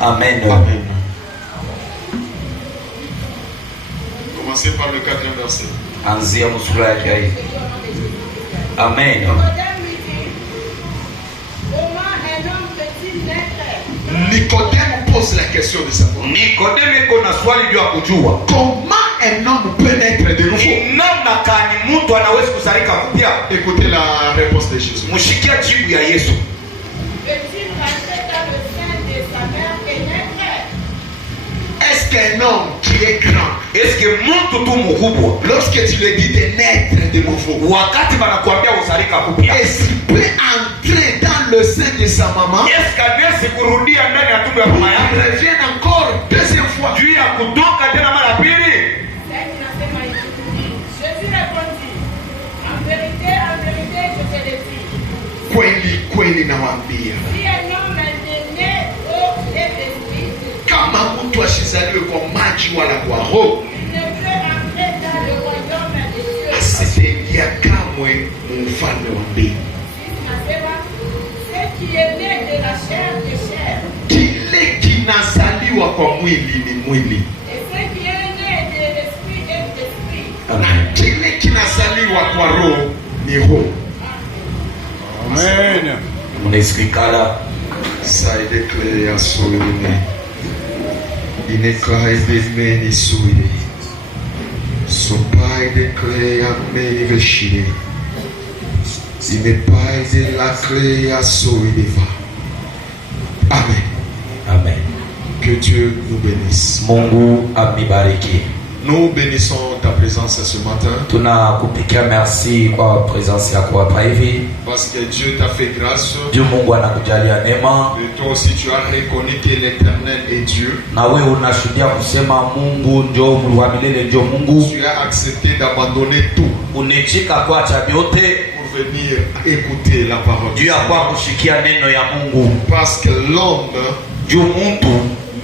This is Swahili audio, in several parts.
Amen. Amen. Commencez par le 4e verset. Anzia msura yake hii. Amen. Nicodème pose la question de savoir. Nikodeme kuna swali juu ya kujua. Comment un homme peut naître de nouveau? Namna gani mtu anaweza kuzalika upya? Écoutez la réponse de Jésus. Mshikia jibu ya Yesu. Est-ce qu'un homme qui est grand, Est-ce que mtu tu mkubwa lorsque tu lui dis de naître de nouveau, wakati banakuambia uzalika upya, est-ce qu'il peut entrer dans le sein de sa maman? Est-ce kanaweza kurudia ndani ya tumbo ya mama Il yake? revient encore deuxième fois. Juu ya kutoka tena mara pili. Jésus répondit, en vérité, je te le dis. Kweli kweli nawaambia, Si un homme est né au Saint-Esprit, kama mtu asizaliwe kwa maji wala kwa roho, il ne peut entrer dans le royaume de Dieu. asitaingia kamwe mfalme wa mbingu. Ce qui est né de la chair de chair, Kile kinazaliwa kwa mwili ni mwili, et ce qui est né de l'esprit est d'esprit. na kile kinazaliwa kwa roho ni roho. Amen. Mnasikikala Saide kle ya soyune ineka ebe ni soyune sopai de kle ya me reshire inepai de la kle ya soyune va. Amen. Amen. Que Dieu nous bénisse. Mungu amibariki. Nous bénissons ta présence ce matin Tunakupikia merci kwa presence yako hapa hivi. parce que Dieu t'a fait grâce. Juu Mungu anakujalia neema. Et toi aussi tu as reconnu que l'Éternel est Dieu. Na wewe unashuhudia kusema Mungu ndio Mungu wa milele, ndio Mungu. Tu as accepté d'abandonner tout Unichika kuacha vyote pour venir écouter la parole. juu ya kwa kushikia neno ya Mungu. Parce que l'homme Juu mtu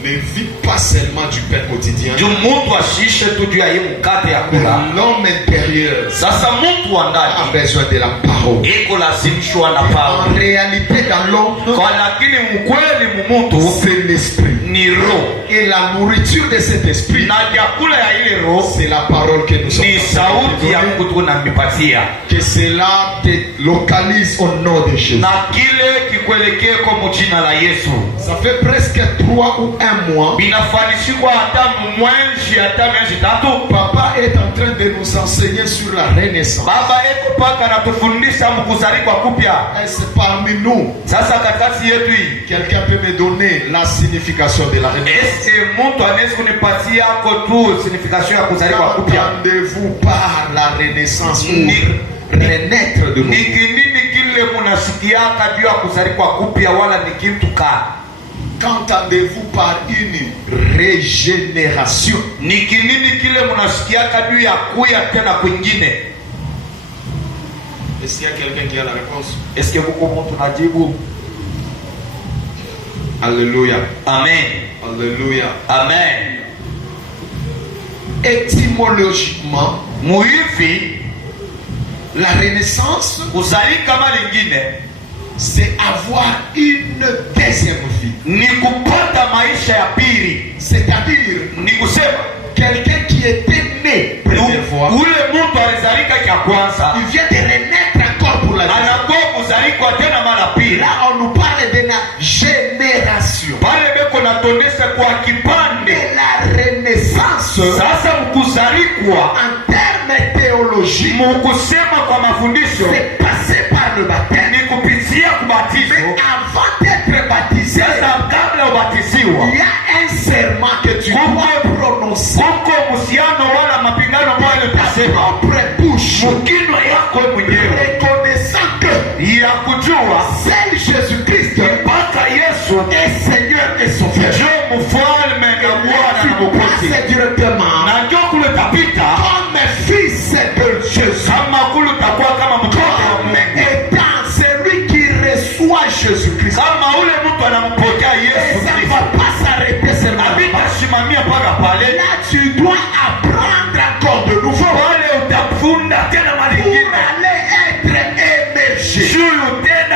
ne vit pas seulement du pain quotidien. juu mtu ashishe tu juu ya hii mkate ya kula. L'homme intérieur Sasa mtu wa a ndani besoin de la parole. iko lazimishwa na En Paulo. réalité, dans l'homme, Kwa lakini mkweli mumutu c'est l'esprit. ni roho, Et la nourriture de cet esprit, na chakula ya ile roho c'est la parole que nous sommes ni en train de sauti ya donner. Mungu tu namipatia, Que cela te localise au nom de Jésus. na kile kikwelekee kwa jina la Yesu. Ça fait presque 3 ou 1 mois. Binafanishikwa hata mwenji hata miezi tatu. Papa est en train de nous enseigner sur la renaissance. Baba eko paka natufundisha mkuzalika kupya. Est-ce parmi nous, Sasa katikati yetu hii, quelqu'un peut me donner la signification de la renaissance? ese mtu anaweza kunipatia ko tu signification ya kuzalika kupya? Qu'entendez-vous par la renaissance ou Ni- renaître de Ni nouveau? kinini kile munasikiaka juu ya kuzalika kupya, wala ni kitu ka? Qu'entendez-vous par une régénération? Ni kinini kile munasikiaka juu ya kuya tena kwingine? Est-ce qu'il y a quelqu'un qui a la réponse? Est-ce que kuko mtu najibu? Alléluia. Amen. Alléluia. Amen. Étymologiquement, Muhivi la renaissance, kuzalika mara nyingine c'est avoir une deuxième vie. ni kupata maisha ya pili, C'est-à-dire, ni kusema quelqu'un qui était né première fois, ule mtu alizalika cha kwanza il vient de renaître encore pour la deuxième. anakuwa kuzalikwa tena mara pili. Là, on nous parle de la génération. Pale beko natondesha kwa kipande. Et la renaissance, Sasa mkuzalikwa en termes théologiques, mukusema kwa mafundisho c'est passé par le baptême. ni kupitia Mais kubatizo. avant d'être baptisé, Sasa kabla ubatiziwa il y a un serment que tu dois prononcer. kuko musiano wala mapingano ambayo utasema Propre bouche, mukino yako wewe mwenyewe reconnaissant que ya kujua seul Jésus-Christ mpaka Yesu est Seigneur et Sauveur. ndio mfalme na Bwana na Mwokozi, C'est directement na ndio kule tapita comme fils de Jésus, kama kule utakuwa kama mtoto wa comme Mungu, étant celui qui reçoit Jésus-Christ. kama ule mtu anampokea Et Yesu ça ne Kristo. va pas s'arrêter seulement. Habitasimamia mpaka pale, Là, tu dois apprendre encore de nouveau pale utafunda tena mara pour nyingine aller être émergé. juu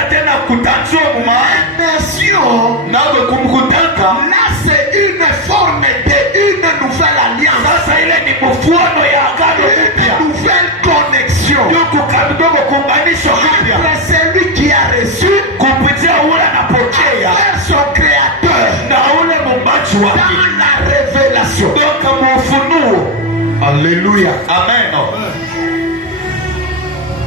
tena kutanzua muma Un réunion, nawe kumkutaka là c'est une forme d'une nouvelle alliance, sasa ile ni mfuano ya agano mpya, une nouvelle connexion yuko kadogo kuunganisho mpya entre celui qui a reçu kupitia ule anapokea et son créateur na ule muumbaji wake dans la révélation. toka mufunuo. Alléluia. Amen.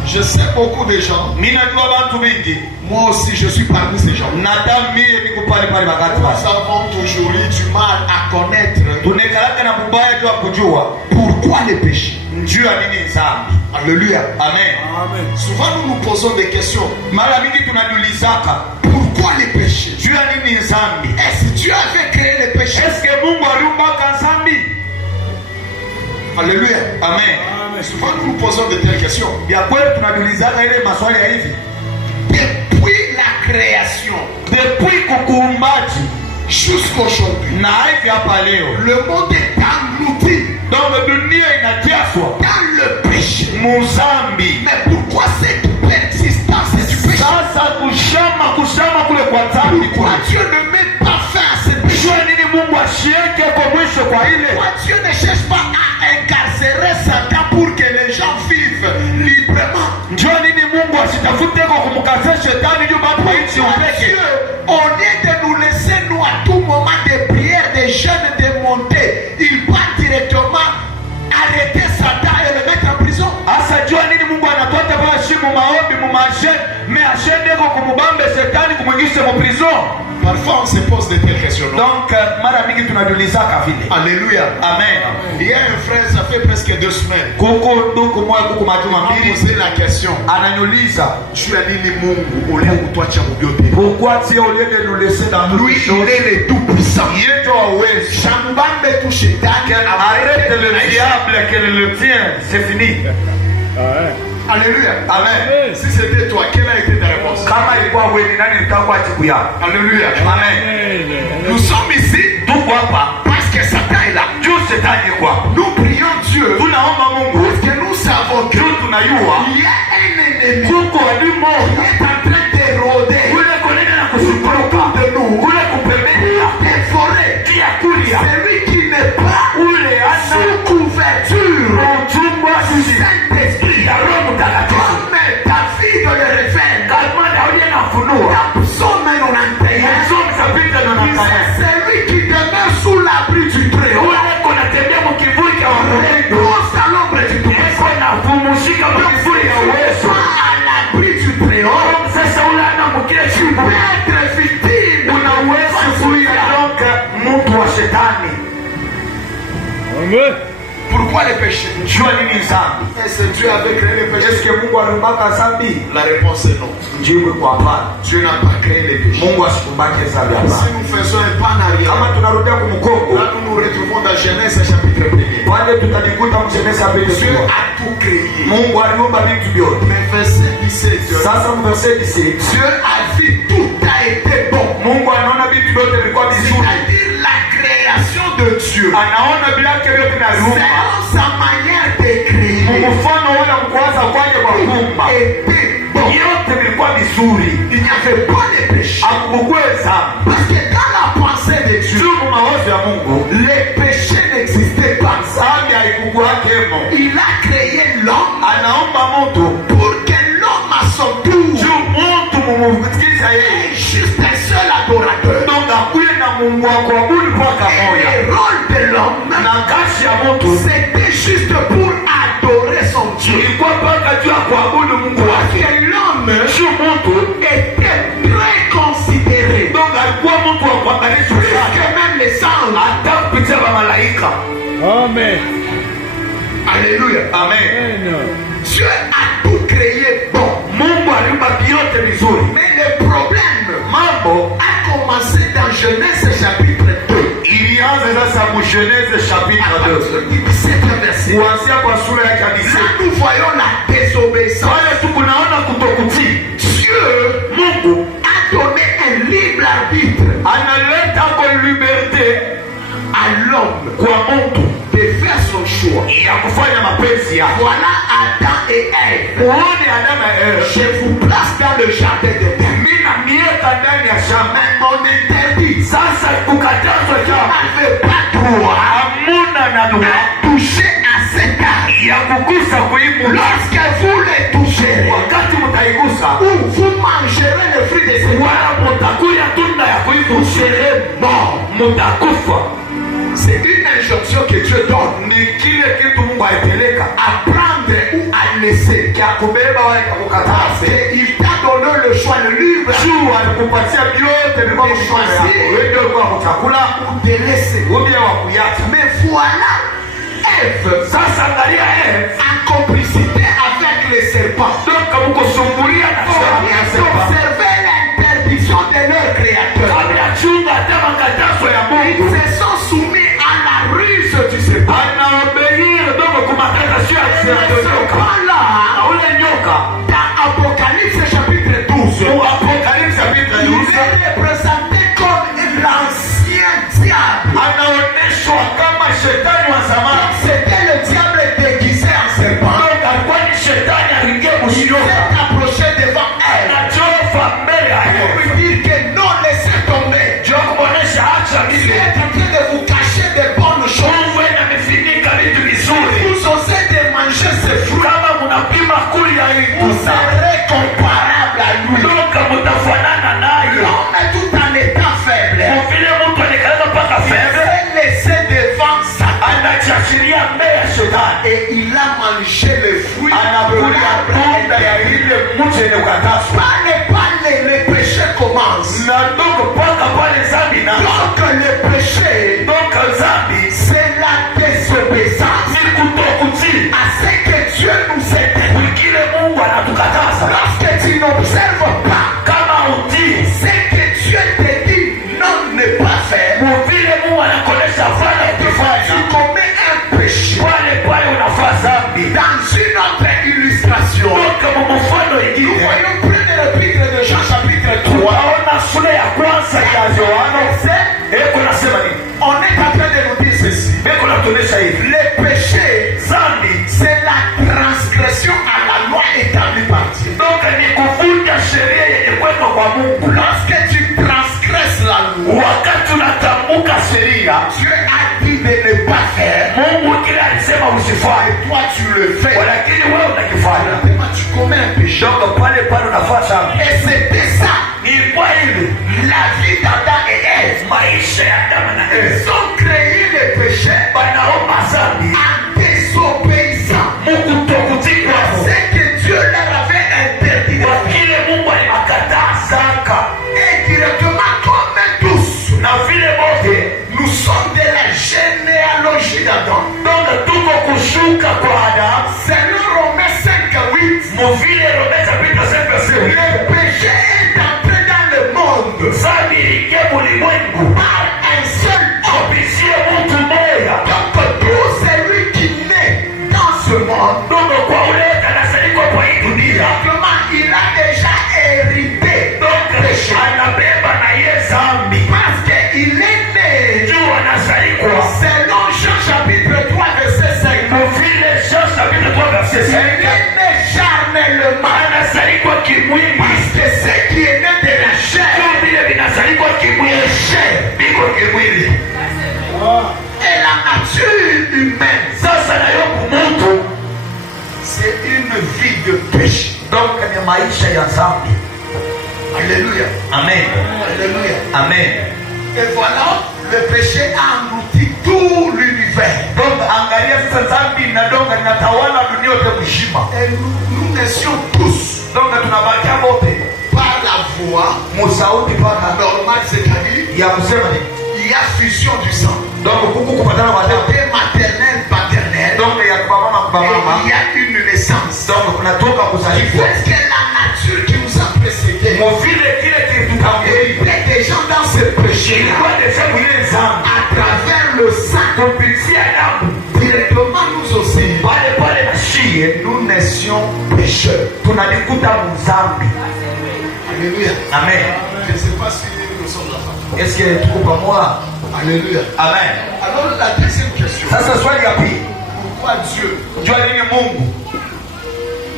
Je sais beaucoup de gens, Mimi najua watu wengi, moi aussi je suis parmi ces gens. na mie niko pale pale wakati Nous basi avons toujours eu du mal à connaître tunekalaka na mubaya tu kujua pourquoi les péchés. njuu ya nini dhambi. Alléluia. Amen. Souvent nous nous posons des questions. Mara mingi tunajiulizaka Pourquoi les péchés? njuu ya nini dhambi. Est-ce que Dieu avait créé les péchés? Eske Mungu aliumbaka dhambi? Alléluia. Amen. Souvent nous nous posons de telles questions. Ya kweli tunajiulizaka ile maswali ya hivi Depuis la création depuis kukuumbaji jusqu'aujourd'hui, na hivi hapa leo, le monde est englouti donc dunia inajazwa dans le péché. muzambi. Mais pourquoi cette persistance du péché? Sasa kushama kule kwa dhambi Pourquoi kule, Dieu ne met pas fin à ce péché? jua nini Mungu ashieke kwa mwisho kwa ile. Pourquoi Dieu ne cherche pas à incarcérer Satan pour que les gens vivent librement? Njoo nini Mungu asitafute kwa kumkazia shetani juu batu waishi upeke. Dieu, au lieu de nous laisser nous à tout moment des prières, des jeûnes, de monter, il part directement arrêter Satan et le mettre en prison. Asa jua nini Mungu anatoa kwa shimu maombi mumasheni me ashende kwa kumubambe shetani kumwingisha mu prison. Parfois on se pose de telles questions. Non? Donc mara mingi tunajiulizaka vile. Alléluia. Amen. Il y a un frère, ça fait presque 2 semaines. Kuko nduku moja kuko majuma On m'a mbili posé la question. ananiuliza Tu as dit les Mungu, au lieu où toi tu as oublié. pourquoi tu es au lieu de nous laisser dans nos Lui, choses. il est le tout puissant. Yeto hawezi. Shambambe tout shetani. Arrête le diable qu'elle le tient, c'est fini. Alléluia. Amen. Si c'était toi, quelle a été ta réponse? Kama ilikuwa wewe ni nani nitakuwa jibu yako? Alléluia. Amen. Nous sommes ici Tuko hapa parce que Satan est là. juu shetani yuko hapa. Nous prions Dieu Tunaomba Mungu parce que nous savons que juu tunayua il y a un ennemi kuko adui qui moja est en train d'éroder kule konena na kusukuruka de nous, kule kupembea dévorer kia kulia celui qui n'est pas ule ana sous couverture uchungwa du sisi Saint-Esprit. ya Roho Mtakatifu. Comme David le révèle Kama Daudi anafunua dans Psaume 91, Msomi kapita na il nakaya c'est celui qui demeure sous l'abri du Très-Haut, ule kunatembea mkivuli cha Mungu pose à l'ombre du eko Tout-Puissant. na pumzika mkivuli ya uwezo. À l'abri du Très-Haut, Sasa ule ana mkile chumba être victime una uwezo kuya donc mtu wa shetani. Pourquoi les péchés? Jua nini dhambi? Est-ce que Dieu avait créé les péchés? Eske Mungu aliumbaka dhambi? La réponse est non. Jibu kwa hapana. Dieu n'a pas créé les péchés. Mungu asikumbake dhambi Si hapana. nous faisons un pas en arrière, Kama tunarudia kumkongo, là nous nous retrouvons dans Genèse chapitre 1er. pale tutajikuta msemesa Dieu pete. a tout créé. Mungu aliumba vitu vyote. Mais verset 17, Sasa mverset 17, Dieu a vu tout a été bon. Mungu anaona vitu vyote vilikuwa vizuri. C'est-à-dire la création de Dieu. Anaona vyake vyote na rumba. Selon sa manière de créer, Mfano wala mkuanza kwake kwa kumba. était bon. Yote vilikuwa vizuri. Il n'y avait pas de péché. Akukuweza. Parce que dans la pensée de Dieu, Sumu mawazo ya Mungu. les péchés n'existaient pas. Dhambi haikukuwakemo. Il a créé l'homme Anaomba mtu. pour que l'homme à son tour Juu mtu mumusikiliza yeye. est juste un seul adorateur. Donc akuye na Mungu wa kuabudu mpaka Et moja. le rôle de l'homme, Na kazi ya mtu. c'était juste pour adorer son Dieu. Ilikuwa mpaka juu ya kuabudu Mungu Parce wake. que l'homme Juu mtu. était très considéré. Donc alikuwa mtu wa kuangalishwa Plus sana. que même les anges. Hata kupitia wa malaika. Amen. Alléluia. Amen. Dieu a tout créé bon. Mungu aliumba vyote vizuri. Mais le problème Mambo a commencé dans Genèse chapitre 2. ilianza sasa mu Genèse À chapitre 2. partir du 17e verset. Kuanzia kwa sura ya Là, kanisa. nous voyons la désobéissance. Wale tu kunaona kutokutii. Dieu Mungu a donné un libre arbitre analeta kwa liberté à l'homme kwa mtu de faire son choix. ya kufanya mapenzi yake. Voilà Adam et Ève. Uone Adamu na Eva. Je vous place dans le jardin d'Éden. Mimi na mieka ndani ya shamba. Mais mon kukatazwa jambo n'avez pas droit hamuna na à toucher à cette arme. ya kugusa kuimu. Lorsque vous les toucherez, Wakati mtaigusa ou vous mangerez le fruit de cette arme, wala mutakuya tunda ya kuimu, vous serez mort. mutakufa. C'est une injonction que Dieu donne. Ni kile kitu Mungu aipeleka À prendre ou à laisser. kya kubeba wala Parce kukataza. qu'il t'a donné le choix, le libre Juu alikupatia vyote vilikuwa mkono yako. Wewe ndio ulikuwa kuchakula de laisser. ubia wa kuyacha. Mais voilà, Ève, Sasa angalia en complicité avec les serpents, toka mkusumbulia na serpent. observer l'interdiction de leur créateur. Kabla chunga hata makatazo ya Ils Mungu. se sont soumis à la ruse du serpent. Anaobeia dogo kumakatazo ya Et le serpent. serpent-là, Na ule nyoka dans Apocalypse chapitre 12, mu Apocalypse chapitre il 12 est représenté comme l'ancien diable. anaoneshwa kama shetani wa zamani. C'était le diable déguisé en serpent. Donc alikuwa ni shetani aliingia Il mshinyoka. s'est approché devant elle. Anachofa mbele ya Pour Eva. lui dire que non, laissez tomber. Jua kumwonesha acha Il vile. est en train de vous cacher des bonnes choses. Mungu inamefinika vitu vizuri. Vous osez de manger ces fruits. Kama munapima kuli ya hii Vous tunda, serez comparable à lui. toka mutafanana nayo. L'homme est tout en étant faible. Kwa vile mtu alikana mpaka Il febe, s'est laissé devant Satan. anachachilia mbele ya shetani. Et il a mangé les fruits de Anakulia l'arbre tunda ya interdit. ile mti yenye kukatazwa. Le péché commence. Na ndogo mpaka pale zambi na Donc le péché, toka zambi c'est la désobéissance ni kutokutii à ce que Dieu nous interdit. kile Mungu anatukataza. Lorsque tu n'observes pas Kama utii ce que Dieu te dit non ne pas faire, muvile Mungu anakuonesha fanya tu kufanya, commets un péché. pale pale unafaa zambi. Dans une autre illustration, Toka mumufano nous ingine voyons premier épître de Jean chapitre 3. waona sura ya kwanza ya Yohana. Eko nasema nini? On est en train de nous dire ceci. Eko natuonesha hivi, Le péché, zambi c'est la transgression à la loi établie par Dieu. toka ni kuvunja sheria yenye kuwekwa kwa Mungu. Lorsque tu transgresses la loi, Wakati unatambuka sheria, Dieu a dit de ne pas faire. Mungu kile alisema usifanye, Toi, tu le fais. lakini wewe unakifanya. Automatiquement, tu commets un péché. Toka pale pale unafaa zambi. Et c'était ça, Ni kwa hivi la vie d'Adam et Ève. maisha ya Adamu na Eva Ils ont créé le péché wanaomba zambi en désobéissant mukutokutii à kwao ce que Dieu leur avait interdit de kwa faire. kile Mungu alimakataa. Et directement, comme tous, Na vile bote nous sommes de la généalogie d'Adam. donc tuko kushuka kwa Adamu. Selon Romains 5:8, Muvile Roma chapitre 5 verset 8, le péché est entré dans le monde zambi iliingia ulimwengu par un seul homme. kupitia mtu mmoja. Donc tout celui qui naît dans ce monde, Donc kwa ule anasalikwa kwa hii dunia, simplement, il a déjà hérité donc péché. anabeba na ye zambi Parce qu'il est né, juu anasalikwa. selon Jean chapitre 3 verset 5, Muvile Jean chapitre 3 verset il 5, est né charnellement. anasalikwa kimwili. Parce que ce qui est né de la chair Vile vinasalikwa kimwili, est chair. biko kimwili. Et la nature humaine, Sasa na yo kumutu, c'est une vie de péché. donc ni maisha ya zambi. Alléluia. Amen, Alléluia. amen. Et voilà, le péché a englouti tout l'univers. Donc angalia sasa zambi inadonga inatawala dunia yote mzima. Et nous naissions tous Donc tunabakia wote par la voix musauti paka normale, c'est-à-dire ya kusema ni il y a fusion du sang. donc kuku kupatana kwa damu. Côté maternel, paternel, Donc ya kubabama et kubabama. il y a une naissance. Donc kunatoka kuzalishwa. Parce que la nature qui nous a précédés Muvile kile kilitutangulia était déjà dans ce péché ilikuwa deja mwile zambi à travers le sang. kupitia damu. Directement nous aussi, Pale pale na shie nous naissions pécheurs. tunajikuta mzambi. Alléluia. Amen. Je ne sais pas si nous sommes là. Est-ce que tuko pamoja? Alléluia. Amen. Alors la deuxième question, Sasa swali ya pili, pourquoi Dieu jua nini Mungu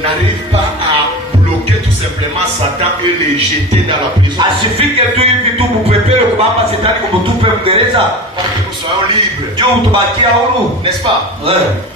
n'arrive pas à bloquer tout simplement Satan et les jeter dans la prison? asifike tu hivi tu mupepele kubamba shetani kumutupe Uingereza pour que nous soyons libres. juu tubakia huru. N'est-ce pas? Eh.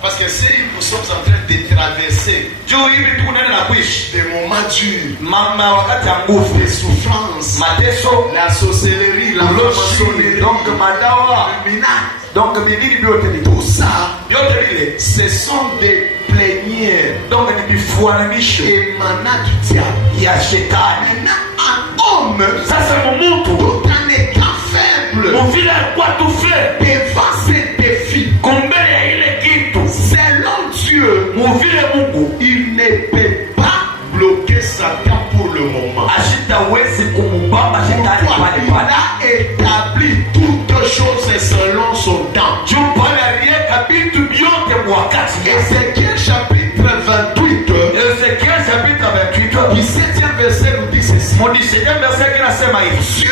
Parce que si nous sommes en train de traverser Juu hivi tuko nene na kuishi des moments durs, mama wakati ya nguvu, des souffrances, mateso, la sorcellerie, la uloshi, maçonnerie, donc madawa, le minage, donc midini vyote ni tout ça, vyote vile, ce sont des plénières donc ni vifuananisho émanant du diable. ya shetani. Maintenant, un homme, Sasa mumutu tout en étant faible, muvile alikuwa tufe devant ces défis, kumbele ya ile kitu, selon Dieu, muvile Mungu il ne peut pas bloquer Satan pour le moment. ashitawezi kumubamba shetani Pourquoi? pale Il pale. a établi toutes choses selon son temps. Juu pale aliweka vitu vyote kwa wakati yake. Ézéchiel chapitre 28, Ezekiel chapitre 28 17e verset nous dit ceci. mu 17e verset kinasema hivi: Dieu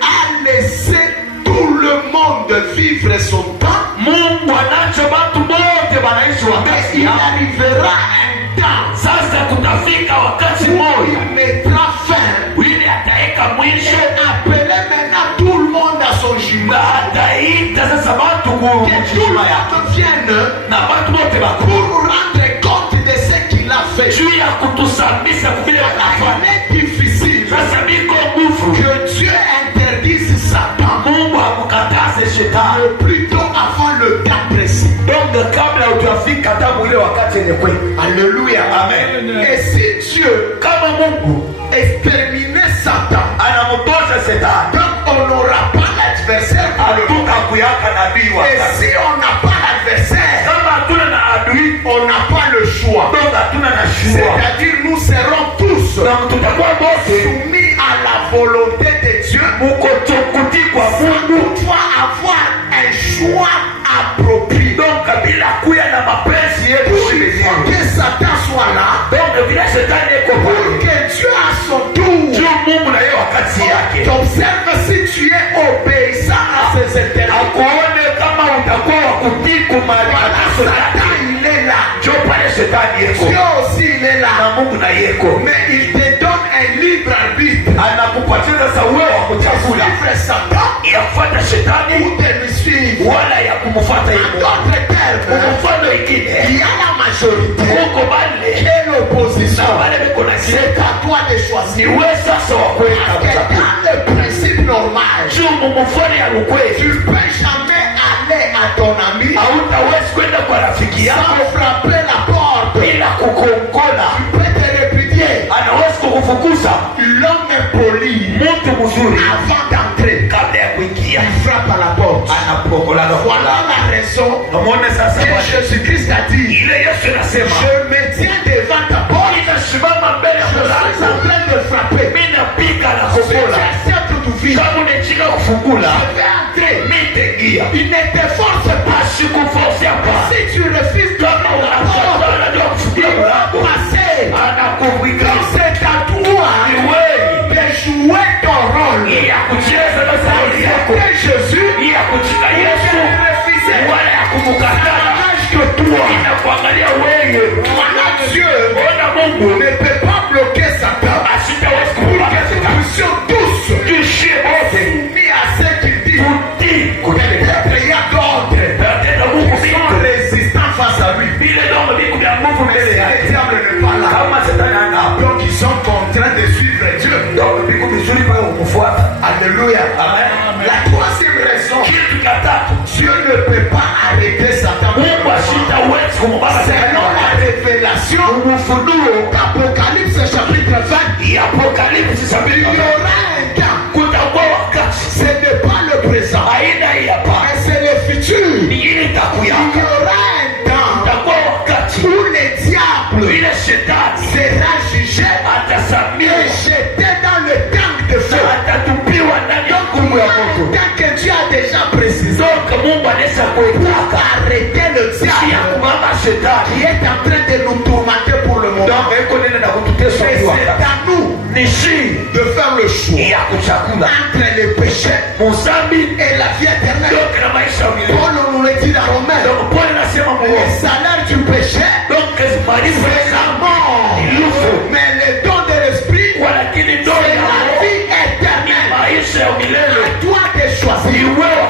a laissé tout le monde vivre son temps, Mungu anacho watu wote wanaishi mais wakati il yao. arrivera un temps Sasa kutafika wakati où mmoja il mettra fin ili ataweka et mwisho appeler maintenant tout le monde à son jugement. na ataita sasa watu Que tout le kuheshima yake monde vienne na watu wote pour bakuu nous rendre compte de ce qu'il a fait. juu ya kutusambisa kuvile wanafanya. Il est difficile Sasa biko nguvu que Dieu interdise Satan Mungu amukataze shetani, le plus tôt avant le temps précis. donc kabla hujafika tabu ile wakati yenye kweli. Alléluia. Amen. Et si Dieu Kama Mungu exterminait Satan, anamtosha shetani, donc on n'aura pas l'adversaire pour le hatuka kuyaka nabii Et wakati. si on n'a pas l'adversaire, Kama hatuna na adui, on n'a pas le choix. donc hatuna na shua, C'est-à-dire nous serons tous donc tutakuwa wote soumis à la volonté de Dieu muko kuti kwa sans Mungu, toutefois avoir un choix approprié. donc bila kuya na mapenzi yetu Pour sisi une fois wenyewe. que Satan soit là, Donc vile shetani iko pour pale, que Dieu à son tour juu Mungu na yeye wakati yake t'observe si tu es obéissant à ses interdits. akuone kama utakuwa wa kutii Voilà, kumaagizo Satan yake. il est là. Juu pale shetani yeko Dieu aussi il est na là. Mungu na yeko, Mais il te donne un libre arbitre. anakupatia sasa uwezo wa kuchagula Suivre Satan ya kufuata shetani ou de lui suivre. wala ya kumfuata En yeye. d'autres termes, Mfano ingine il y a la majorité huko bale et l'opposition. na bale biko na C'est kileta, à toi de ni choisir. wewe sasa wa kwenda Parce que kuchagua. dans le principe normal, Juu mumufano ya ukweli tu ne peux jamais aller à ton ami hautawezi kwenda kwa rafiki yako sans frapper la porte. bila kukongola, Tu peux te répudier. anawezi kukufukuza. L'homme poli, Mtu mzuri avant d'entrer, kabla ya kuingia il frappe à la porte. anapokola Voilà la raison Namwone sasa que Bwana. Jésus-Christ a dit, Ile Yesu anasema je me tiens devant ta porte, inasimama mbele ya je suis mlango, en train de frapper. mimi napika na Si tu kokola, acceptes d'ouvrir, kama unachika kufungula je vais entrer. mimi nitaingia. Il ne te force pas. Asikuforce hapa, Si tu refuses de kama la porte, unakataa ndio kufungia il va mlango, passer. anakuwika Donc c'est à toi ni wewe de jouer ton rôle. ya kucheza na sauti yako, C'est Jésus ya kuchika qui Yesu te refuse. wala ya kumkataa. N'engage que toi. Inakuangalia wewe. Voilà Dieu Ona Mungu ne peut pas bloquer Satan asitawezi pour que kupata nous shetani. puissions tous Tuishie wote soumis à ce qu'il dit. kutii kutenda. Peut-être il y a d'autres Tatenda Mungu qui sont vitu résistants face à lui. vile ndio vitu vya nguvu Mais mbele si le yake. diable n'est pas là, Kama shetani ana hapo, donc ils sont contraints de suivre Dieu. ndio vitu vizuri pale kumfuata. Alléluia. Amen. La troisième raison, Kitu cha tatu, Dieu ne peut pas arrêter Satan. Mungu asitawezi kumbana Selon la shetani. révélation Ufunuo d'Apocalypse chapitre 20, ya Apokalipsi il y sabini aura un temps. kutakuwa wakati Ce n'est pas le présent, aina hii hapa mais c'est le futur. ni ile Il y itakuyaka, aura un temps utakuwa wakati où le diable ile shetani sera jugé atasamia et jeté dans le tank de feu. atatupiwa ndani ya ngumu ya moto. Tant que Dieu a déjà précisé, Donc Mungu anaweza kuitaka arrêter le ya diable kumama qui shetani. est en train de nous tourmenter pour le moment. Donc iko nene na kututesa Mais kwa c'est wakati. à nous Ni shi de faire le choix ya kuchakula entre le péché muzambi et la vie éternelle. donc na maisha ya milele. Paul nous le dit dans Romains. Donc Paul anasema Le Mungu salaire du péché, donc malipo c'est ya la mort. Ilufo. Mais le don de l'esprit, kwa lakini ndio c'est ya la roho vie éternelle. maisha ya milele. À toi de choisir. Ni wewe wa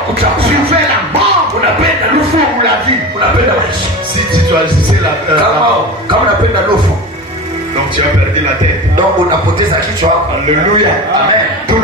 repousser la mort. Kama unapenda nufu, Donc tu as perdu la tête. donc unapoteza kichwa. Alléluia. Amen. Tout